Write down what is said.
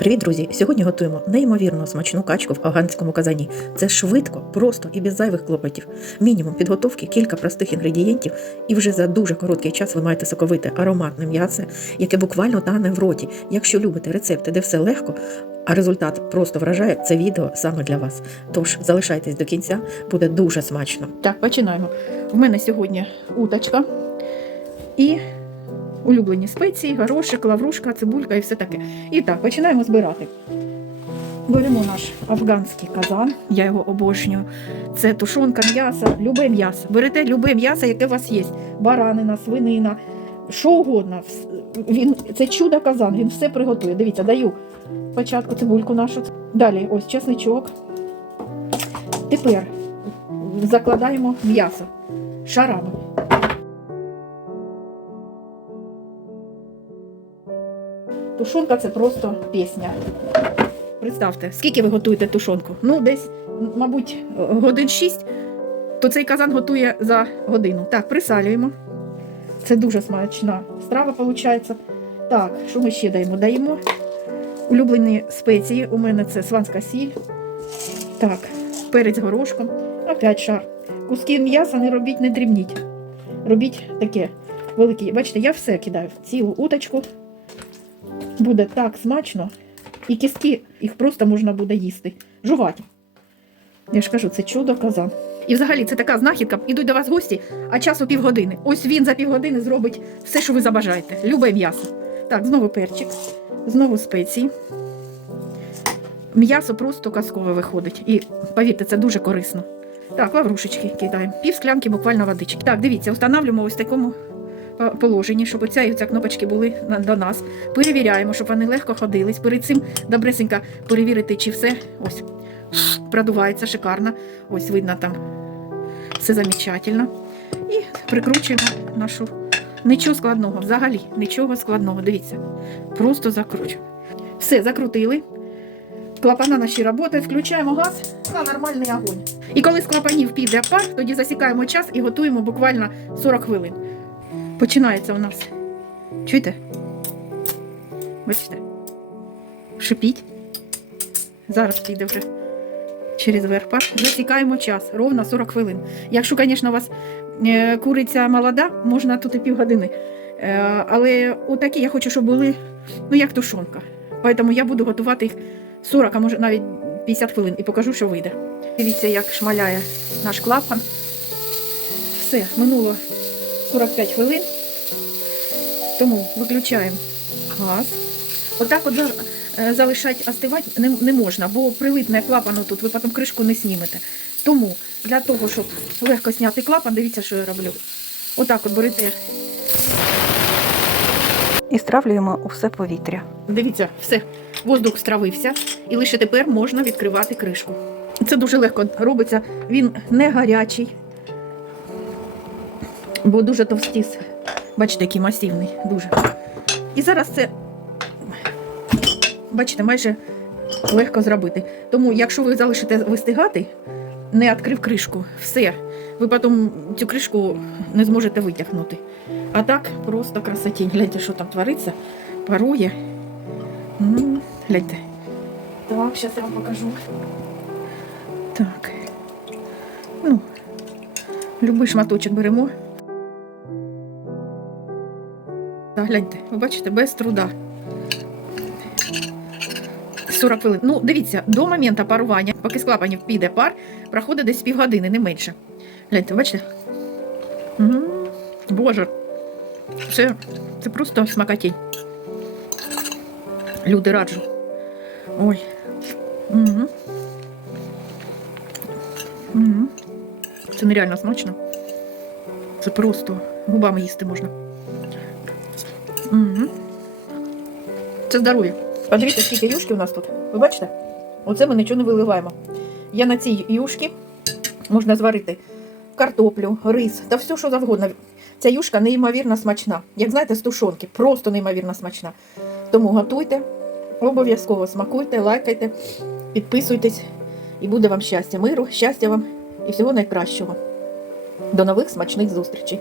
Привіт, друзі! Сьогодні готуємо неймовірно смачну качку в афганському казані. Це швидко, просто і без зайвих клопотів. Мінімум підготовки, кілька простих інгредієнтів, і вже за дуже короткий час ви маєте соковите ароматне м'ясо, яке буквально тане в роті. Якщо любите рецепти, де все легко, а результат просто вражає, це відео саме для вас. Тож залишайтесь до кінця, буде дуже смачно. Так, починаємо. В мене сьогодні уточка і улюблені спеції, горошик, лаврушка, цибулька і все таке. І так, починаємо збирати. Беремо наш афганський казан, я його обожнюю. Це тушонка м'яса, любе м'ясо. Берете любе м'ясо, яке у вас є. Баранина, свинина, що угодно. Він, це чудо казан, він все приготує. Дивіться, даю спочатку цибульку нашу. Далі ось чесничок. Тепер закладаємо м'ясо шарами. Тушонка це просто пісня. Представте, скільки ви готуєте тушонку? Ну, десь, мабуть, годин 6, то цей казан готує за годину. Так, присалюємо. Це дуже смачна страва виходить. Так, що ми ще даємо? Даємо улюблені спеції. У мене це сванська сіль. Так, перець горошком. Опять шар. Куски м'яса не робіть, не дрібніть. Робіть таке велике. Бачите, я все кидаю цілу уточку. Буде так смачно. І кістки їх просто можна буде їсти. Жувати. Я ж кажу, це чудо казан. І взагалі це така знахідка. Ідуть до вас гості, а часу півгодини. Ось він за півгодини зробить все, що ви забажаєте. Любе м'ясо. Так, знову перчик, знову спеції. М'ясо просто казкове виходить. І повірте, це дуже корисно. Так, лаврушечки кидаємо. Пів склянки буквально водички. Так, дивіться, встановлюємо ось такому положенні, щоб оця оця кнопочки були до нас. Перевіряємо, щоб вони легко ходились. Перед цим добресенько перевірити, чи все ось продувається шикарно. Ось видно там все замечательно. І прикручуємо нашу. Нічого складного, взагалі, нічого складного. Дивіться. Просто закручуємо. Все, закрутили. Клапана наші працюють, включаємо газ на нормальний огонь. І коли з клапанів піде пар, тоді засікаємо час і готуємо буквально 40 хвилин. Починається у нас. Чуєте? Бачите? Шипіть. Зараз піде вже через верх пар. Засікаємо час, ровно 40 хвилин. Якщо, звісно, у вас е, куриця молода, можна тут і півгодини. Е, але отакі я хочу, щоб були, ну, як тушонка. Тому я буду готувати їх 40, а може навіть 50 хвилин і покажу, що вийде. Дивіться, як шмаляє наш клапан. Все, минуло 45 хвилин. Тому виключаємо газ. Отак от е, залишати остивати не, можна, бо прилипне клапану тут, ви потім кришку не знімете. Тому для того, щоб легко зняти клапан, дивіться, що я роблю. Отак от берете. І стравлюємо усе повітря. Дивіться, все, воздух стравився, і лише тепер можна відкривати кришку. Це дуже легко робиться, він не гарячий, бо дуже товстіс. Бачите, який масивний, дуже. І зараз це, бачите, майже легко зробити. Тому, якщо ви залишите вистигати, не відкрив кришку, все, ви потім цю кришку не зможете витягнути. А так просто красотінь. Гляньте, що там твориться, парує. М, Гляньте. Так, зараз я вам покажу. Так. Ну, любий шматочок беремо. Гляньте, ви бачите, без труда. 40 хвилин. Ну, дивіться, до моменту парування, поки з клапанів піде пар, проходить десь півгодини, не менше. Гляньте, бачите? М, Боже, це, це просто смакотінь. Люди раджу. Ой. Угу. Угу. Це нереально смачно. Це просто губами їсти можна. Угу. Це здоров'я. Подивіться, скільки юшки у нас тут. Ви бачите? Оце ми нічого не виливаємо. Я на цій юшки можна зварити картоплю, рис та все, що завгодно. Ця юшка неймовірно смачна. Як знаєте, з тушонки, просто неймовірно смачна. Тому готуйте, обов'язково смакуйте, лайкайте, підписуйтесь і буде вам щастя, миру, щастя вам і всього найкращого. До нових смачних зустрічей!